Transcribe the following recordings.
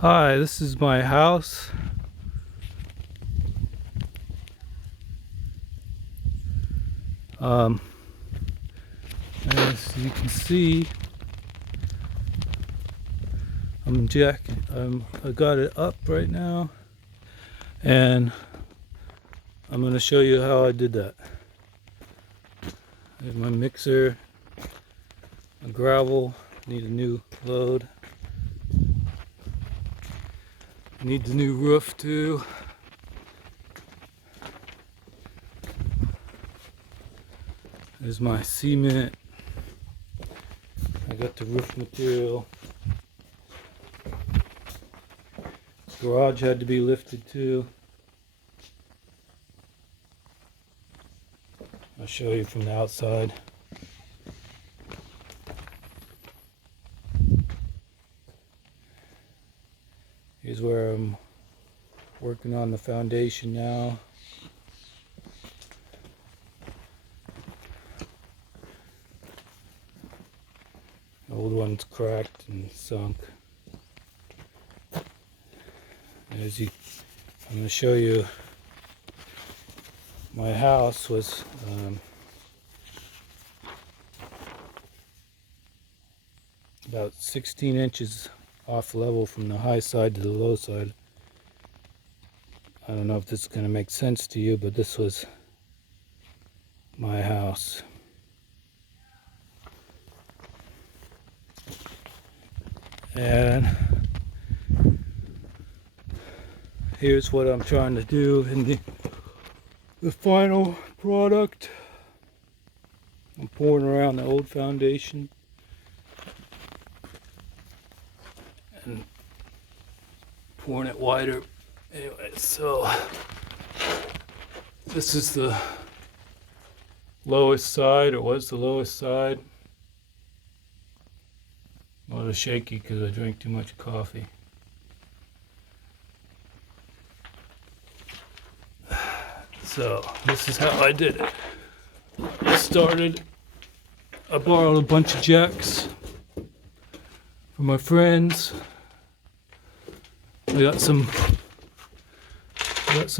Hi, this is my house. Um, as you can see, I got it up right now, and I'm gonna show you how I did that. There's my mixer, my gravel. Need a new load. Need the new roof too. There's my cement. I got the roof material. Garage had to be lifted too. I'll show you from the outside. Here's where I'm working on the foundation now. The old one's cracked and sunk. I'm going to show you, my house was about 16 inches off level from the high side to the low side. I don't know if this is going to make sense to you, but this was my house. And here's what I'm trying to do in the final product. I'm pouring around the old foundation and pouring it wider. Anyway, so this is the lowest side, or was the lowest side. A little shaky because I drank too much coffee. So this is how I did it. I borrowed a bunch of jacks from my friends. I got some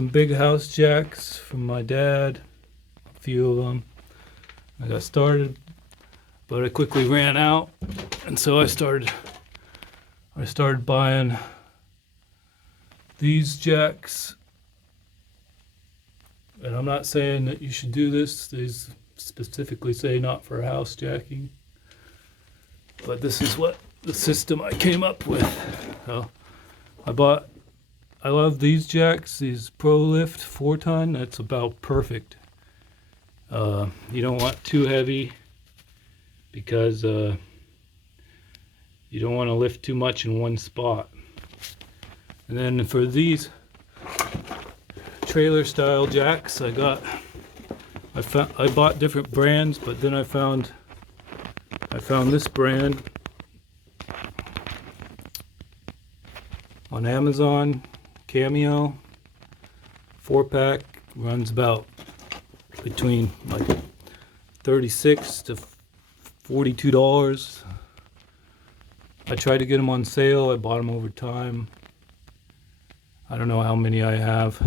big house jacks from my dad, a few of them. I got started, but I quickly ran out, and so I started buying these jacks. And I'm not saying that you should do this. These specifically say not for house jacking, but this is what the system I came up with. So I love these jacks, these Pro Lift 4-ton. That's about perfect. You don't want too heavy because you don't want to lift too much in one spot. And then for these trailer style jacks, I bought different brands, but then I found this brand on Amazon. Cameo 4-pack runs about between like $36 to $42. I tried to get them on sale. I bought them over time. I don't know how many I have.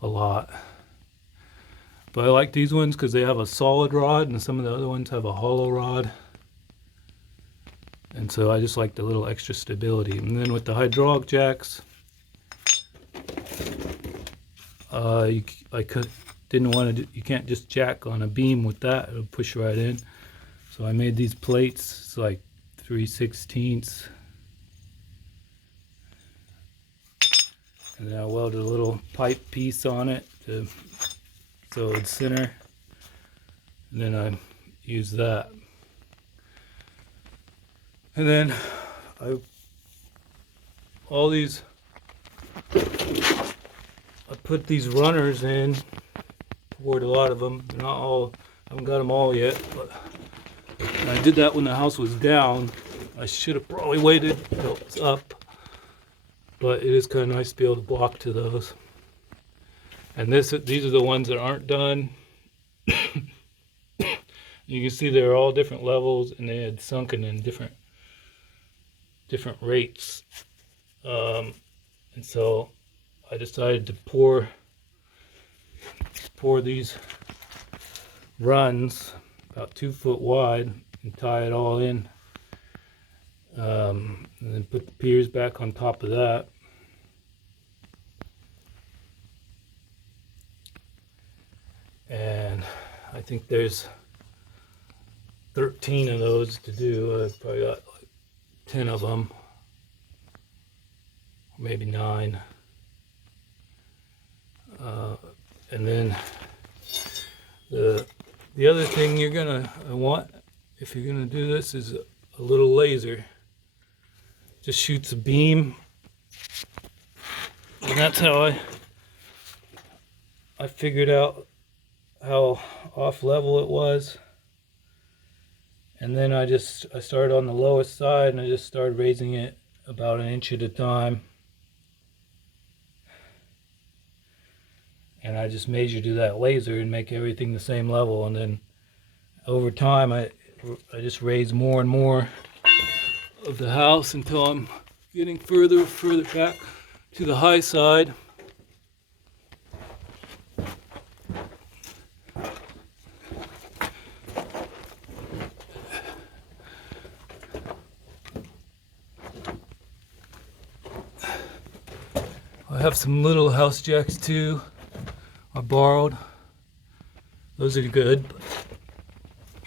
A lot. But I like these ones because they have a solid rod, and some of the other ones have a hollow rod. And so I just like the little extra stability. And then with the hydraulic jacks, you can't just jack on a beam with that. It'll push right in. So I made these plates. It's like 3/16. And then I welded a little pipe piece on it so it'd center. And then I used that. And then I put these runners in. Poured a lot of them. They're not all. I haven't got them all yet, but I did that when the house was down. I should have probably waited until it was up. But it is kind of nice to be able to block to those. And these are the ones that aren't done. You can see they're all different levels, and they had sunken in different different rates. And so I decided to pour these runs about 2 foot wide and tie it all in, and then put the piers back on top of that. And I think there's 13 of those to do. I've probably got like 10 of them, maybe 9. And then the other thing you're gonna want if you're gonna do this is a little laser. Just shoots a beam, and that's how I figured out how off level it was. And then I started on the lowest side, and I just started raising it about 1 inch at a time. And I just measured to that laser and make everything the same level. And then over time, I just raised more and more of the house until I'm getting further back to the high side. I have some little house jacks too. I borrowed. Those are good.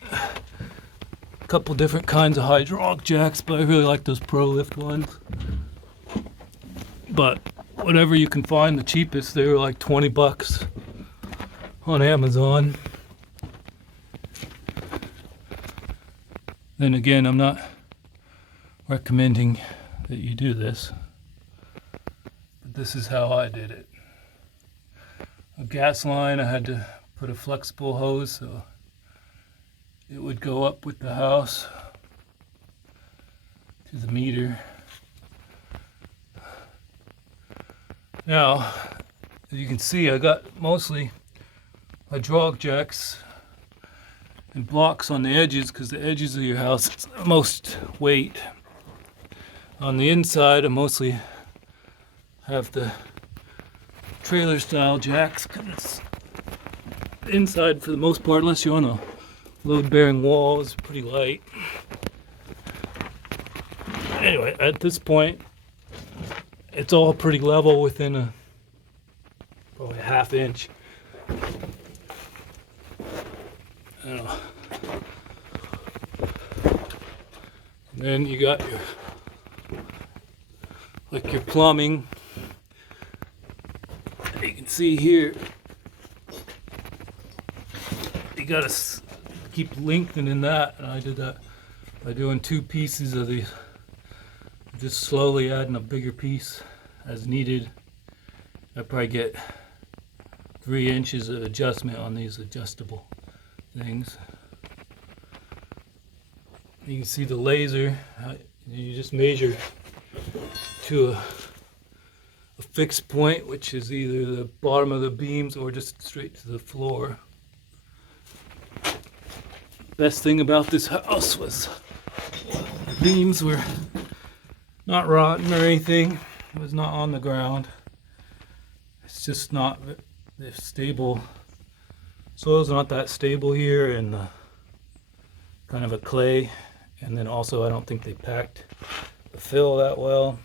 A couple different kinds of hydraulic jacks, but I really like those Pro Lift ones. But whatever you can find, the cheapest, they were like 20 bucks on Amazon. Then again, I'm not recommending that you do this, but this is how I did it. A gas line, I had to put a flexible hose so it would go up with the house to the meter. Now, as you can see, I got mostly hydraulic jacks and blocks on the edges because the edges of your house is the most weight. On the inside, I mostly have the trailer style jacks because it's inside for the most part, unless you're on a load bearing wall, it's pretty light. Anyway, at this point, it's all pretty level within probably a ½ inch. Then you got your plumbing. You can see here, you gotta keep lengthening that, and I did that by doing 2 pieces of these, just slowly adding a bigger piece as needed. I probably get 3 inches of adjustment on these adjustable things. You can see the laser, you just measure to a fixed point, which is either the bottom of the beams or just straight to the floor. Best thing about this house was the beams were not rotten or anything. It was not on the ground. It's just not stable. Soil's not that stable here, and kind of a clay. And then also I don't think they packed the fill that well.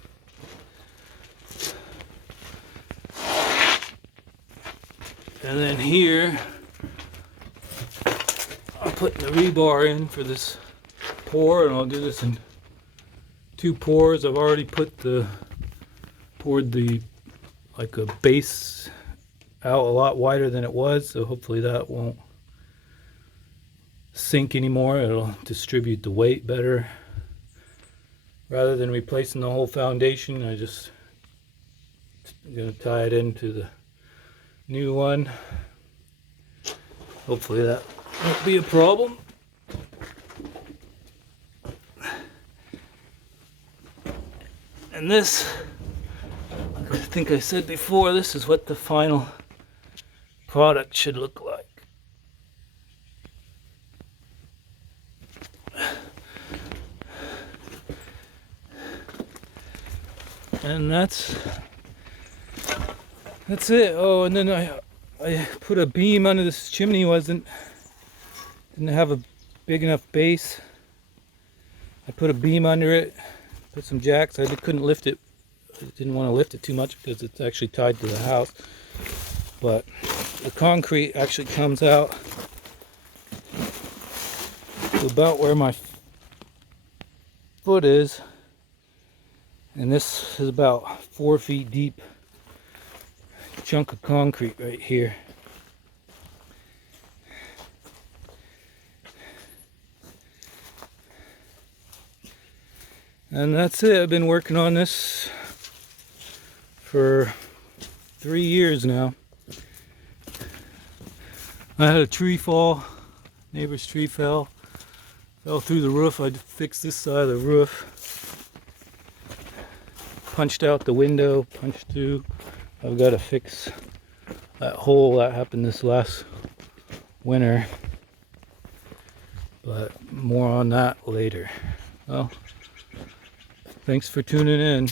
And then here, I'm putting the rebar in for this pour, and I'll do this in 2 pours. I've already poured the like a base out a lot wider than it was, so hopefully that won't sink anymore. It'll distribute the weight better. Rather than replacing the whole foundation, I'm gonna tie it into the new one. Hopefully that won't be a problem. And this, I think I said before, this is what the final product should look like. And that's it. Oh, and then I put a beam under this chimney. Didn't have a big enough base. I put a beam under it, put some jacks. I couldn't lift it. I didn't want to lift it too much because it's actually tied to the house. But the concrete actually comes out to about where my foot is. And this is about 4 feet deep chunk of concrete right here. And that's it. I've been working on this for 3 years now. I had a tree fall. Neighbor's tree fell through the roof. I fixed this side of the roof. Punched out the window, punched through. I've got to fix that hole that happened this last winter. But more on that later. Well, thanks for tuning in.